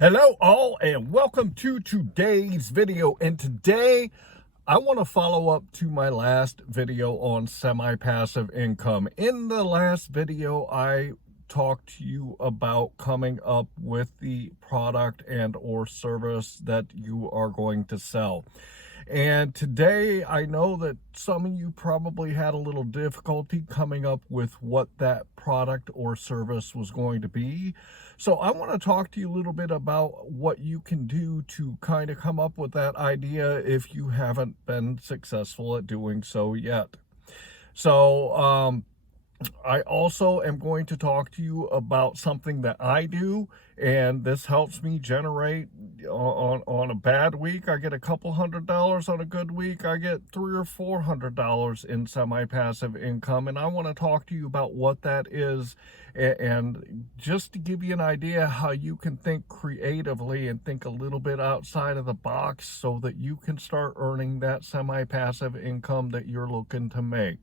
Hello all and welcome to today's video. And today I want to follow up to my last video on semi-passive income. In the last video I talked to you about coming up with the product and or service that you are going to sell. And today, I know that some of you probably had a little difficulty coming up with what that product or service was going to be. So I want to talk to you a little bit about what you can do to kind of come up with that idea if you haven't been successful at doing so yet. So, I also am going to talk to you about something that I do, and this helps me generate on a bad week. I get a couple $100. On a good week, I get $300 or $400 in semi-passive income, and I want to talk to you about what that is, and just to give you an idea how you can think creatively and think a little bit outside of the box so that you can start earning that semi-passive income that you're looking to make.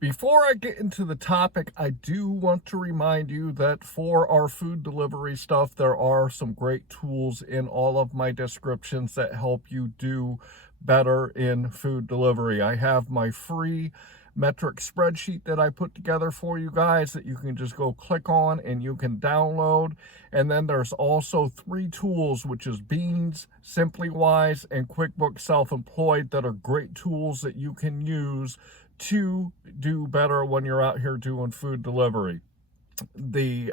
Before I get into the topic, I do want to remind you that for our food delivery stuff, there are some great tools in all of my descriptions that help you do better in food delivery. I have my free metric spreadsheet that I put together for you guys that you can just go click on and you can download. And then there's also 3 tools, which is Beans, SimplyWise, and QuickBooks Self-Employed, that are great tools that you can use to do better when you're out here doing food delivery. The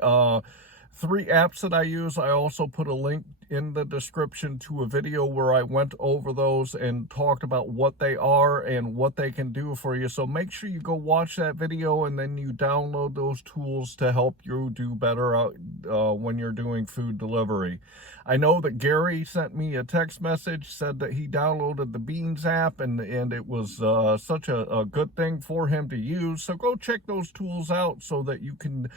3 apps that I use, I also put a link in the description to a video where I went over those and talked about what they are and what they can do for you. So make sure you go watch that video and then you download those tools to help you do better out when you're doing food delivery. I know that Gary sent me a text message, said that he downloaded the Beans app and it was such a good thing for him to use. So go check those tools out so that you can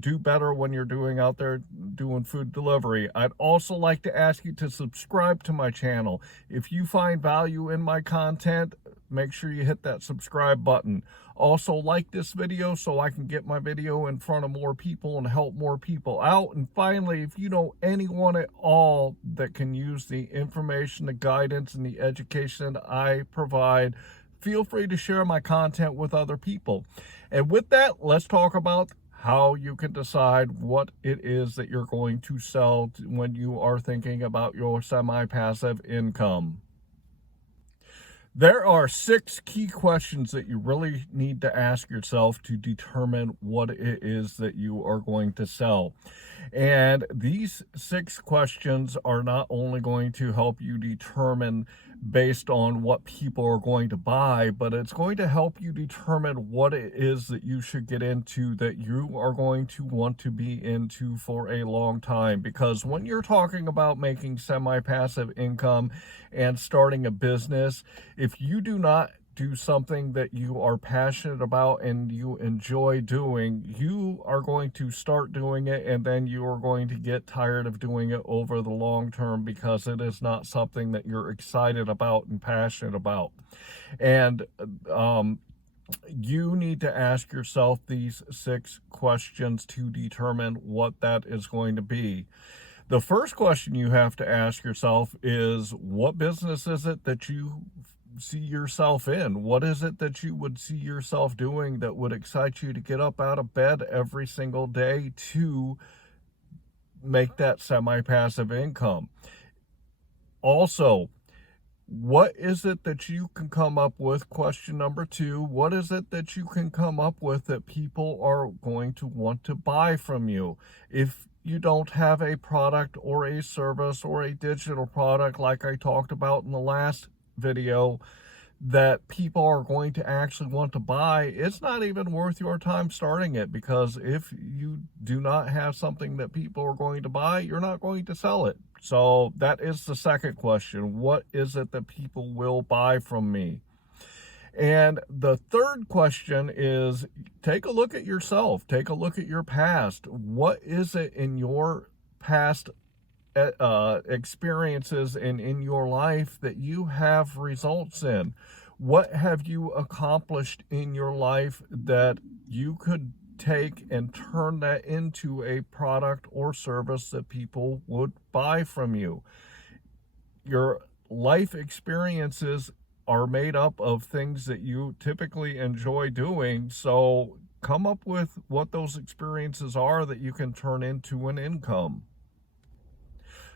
do better when you're doing out there doing food delivery. I'd also like to ask you to subscribe to my channel. If you find value in my content, make sure you hit that subscribe button. Also, like this video so I can get my video in front of more people and help more people out. And finally, if you know anyone at all that can use the information, the guidance, and the education that I provide, feel free to share my content with other people. And with that, let's talk about how you can decide what it is that you're going to sell when you are thinking about your semi-passive income. There are 6 key questions that you really need to ask yourself to determine what it is that you are going to sell. And these 6 questions are not only going to help you determine based on what people are going to buy, but it's going to help you determine what it is that you should get into, that you are going to want to be into for a long time. Because when you're talking about making semi-passive income and starting a business, if you do not do something that you are passionate about and you enjoy doing, you are going to start doing it and then you are going to get tired of doing it over the long term because it is not something that you're excited about and passionate about. And you need to ask yourself these 6 questions to determine what that is going to be. The first question you have to ask yourself is, what business is it that you see yourself in? What is it that you would see yourself doing that would excite you to get up out of bed every single day to make that semi-passive income? Also, what is it that you can come up with? Question number 2, what is it that you can come up with that people are going to want to buy from you? If you don't have a product or a service or a digital product like I talked about in the last video that people are going to actually want to buy, it's not even worth your time starting it, because if you do not have something that people are going to buy, you're not going to sell it. So that is the second question. What is it that people will buy from me? And the third question is, take a look at yourself. Take a look at your past. What is it in your past experiences and in your life that you have results in? What have you accomplished in your life that you could take and turn that into a product or service that people would buy from you. Your life experiences are made up of things that you typically enjoy doing. So come up with what those experiences are that you can turn into an income.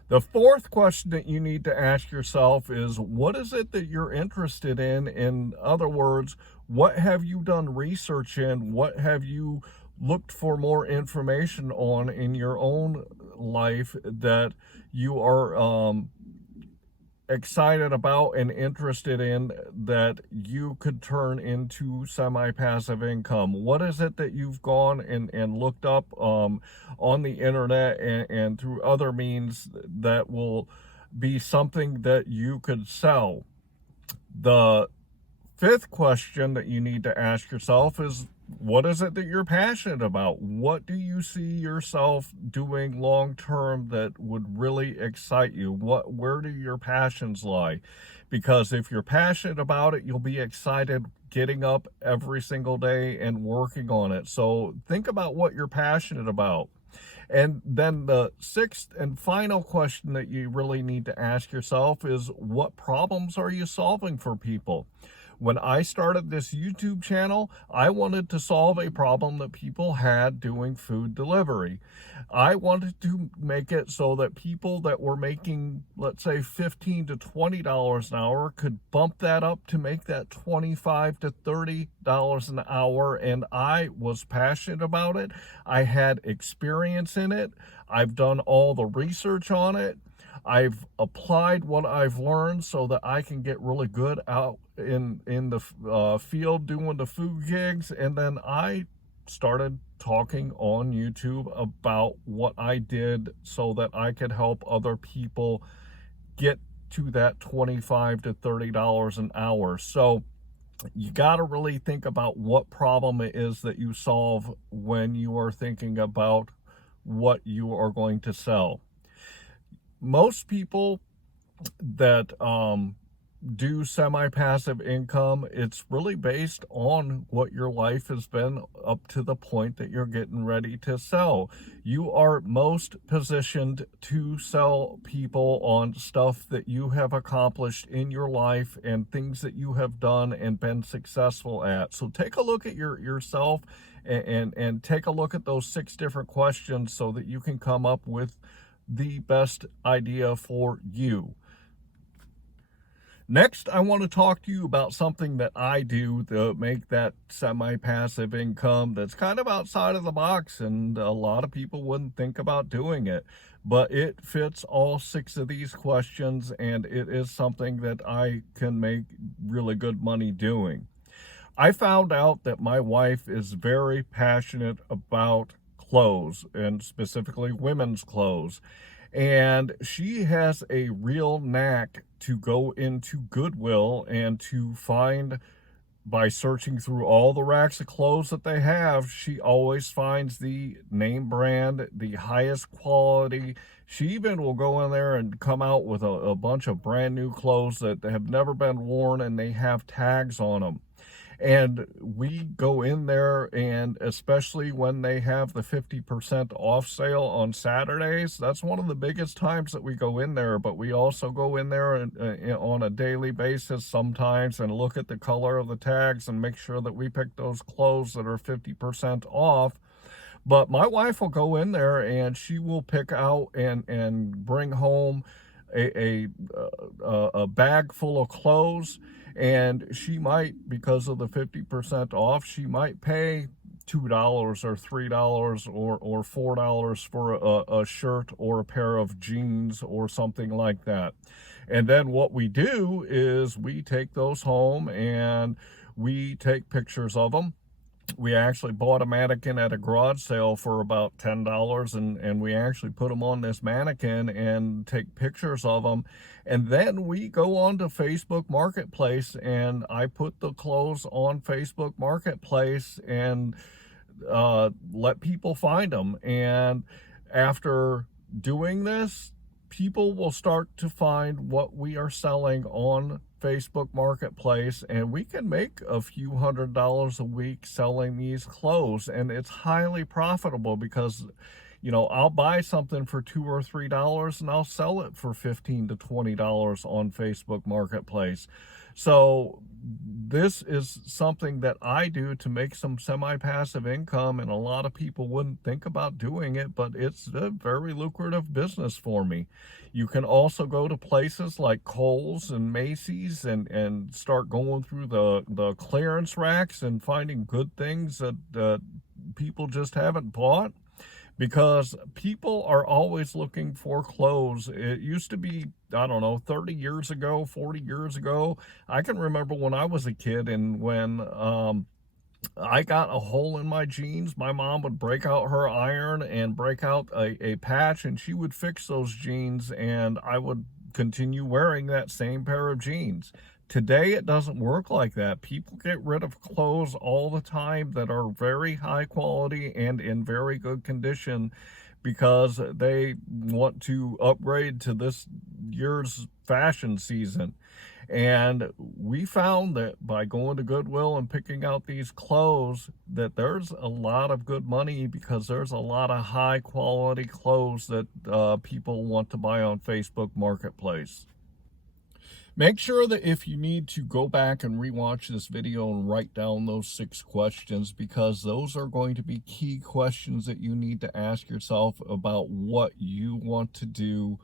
The fourth question that you need to ask yourself is, what is it that you're interested in? In other words, what have you done research in? What have you looked for more information on in your own life that you are excited about and interested in, that you could turn into semi-passive income? What is it that you've gone and looked up on the internet and through other means that will be something that you could sell? The fifth question that you need to ask yourself is, what is it that you're passionate about? What do you see yourself doing long term that would really excite you? Where do your passions lie? Because if you're passionate about it, you'll be excited getting up every single day and working on it. So think about what you're passionate about. And then the sixth and final question that you really need to ask yourself is, what problems are you solving for people? When I started this YouTube channel, I wanted to solve a problem that people had doing food delivery. I wanted to make it so that people that were making, let's say, $15 to $20 an hour could bump that up to make that $25 to $30 an hour. And I was passionate about it. I had experience in it. I've done all the research on it. I've applied what I've learned so that I can get really good out in the field doing the food gigs. And then I started talking on YouTube about what I did so that I could help other people get to that $25 to $30 an hour. So you got to really think about what problem it is that you solve when you are thinking about what you are going to sell. Most people that do semi-passive income, it's really based on what your life has been up to the point that you're getting ready to sell. You are most positioned to sell people on stuff that you have accomplished in your life and things that you have done and been successful at. So take a look at yourself and take a look at those 6 different questions so that you can come up with the best idea for you. Next, I want to talk to you about something that I do to make that semi-passive income that's kind of outside of the box, and a lot of people wouldn't think about doing it. But it fits all 6 of these questions, and it is something that I can make really good money doing. I found out that my wife is very passionate about clothes, and specifically women's clothes. And she has a real knack to go into Goodwill and to find, by searching through all the racks of clothes that they have, she always finds the name brand, the highest quality. She even will go in there and come out with a bunch of brand new clothes that have never been worn and they have tags on them. And we go in there, and especially when they have the 50% off sale on Saturdays, that's one of the biggest times that we go in there. But we also go in there on a daily basis sometimes and look at the color of the tags and make sure that we pick those clothes that are 50% off. But my wife will go in there and she will pick out and bring home a bag full of clothes, and she might, because of the 50% off, she might pay $2 or $3 or $4 for a shirt or a pair of jeans or something like that. And then what we do is we take those home and we take pictures of them. We actually bought a mannequin at a garage sale for about $10, and we actually put them on this mannequin and take pictures of them. And then we go on to Facebook Marketplace, and I put the clothes on Facebook Marketplace and let people find them. And after doing this, people will start to find what we are selling on Facebook Marketplace, and we can make a few $100s a week selling these clothes, and it's highly profitable because, you know, I'll buy something for $2 or $3 and I'll sell it for $15 to $20 on Facebook Marketplace. So this is something that I do to make some semi-passive income, and a lot of people wouldn't think about doing it, but it's a very lucrative business for me. You can also go to places like Kohl's and Macy's and start going through the clearance racks and finding good things that people just haven't bought, because people are always looking for clothes. It used to be, I don't know, 30 years ago, 40 years ago. I can remember when I was a kid, and when I got a hole in my jeans, my mom would break out her iron and break out a patch, and she would fix those jeans, and I would continue wearing that same pair of jeans. Today, it doesn't work like that. People get rid of clothes all the time that are very high quality and in very good condition because they want to upgrade to this year's fashion season. And we found that by going to Goodwill and picking out these clothes, that there's a lot of good money because there's a lot of high quality clothes that people want to buy on Facebook Marketplace. Make sure that if you need to go back and rewatch this video and write down those 6 questions, because those are going to be key questions that you need to ask yourself about what you want to do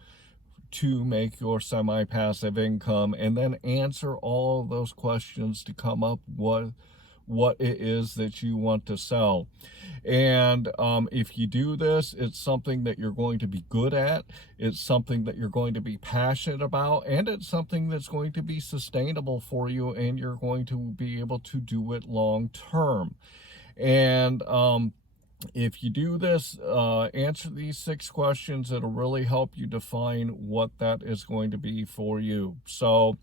to make your semi-passive income, and then answer all of those questions to come up with what it is that you want to sell. And if you do this, it's something that you're going to be good at, it's something that you're going to be passionate about, and it's something that's going to be sustainable for you, and you're going to be able to do it long term. And if you do this, answer these 6 questions, it'll really help you define what that is going to be for you. So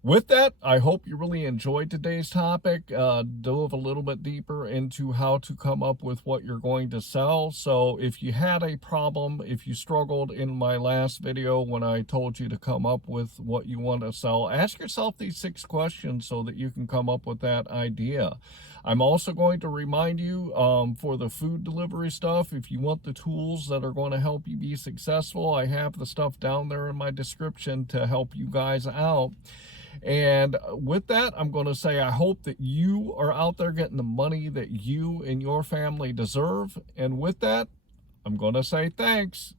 with that, I hope you really enjoyed today's topic. Dove a little bit deeper into how to come up with what you're going to sell. So if you had a problem, if you struggled in my last video when I told you to come up with what you want to sell, ask yourself these 6 questions so that you can come up with that idea. I'm also going to remind you for the food delivery stuff, if you want the tools that are going to help you be successful, I have the stuff down there in my description to help you guys out. And with that, I'm going to say I hope that you are out there getting the money that you and your family deserve. And with that, I'm going to say thanks.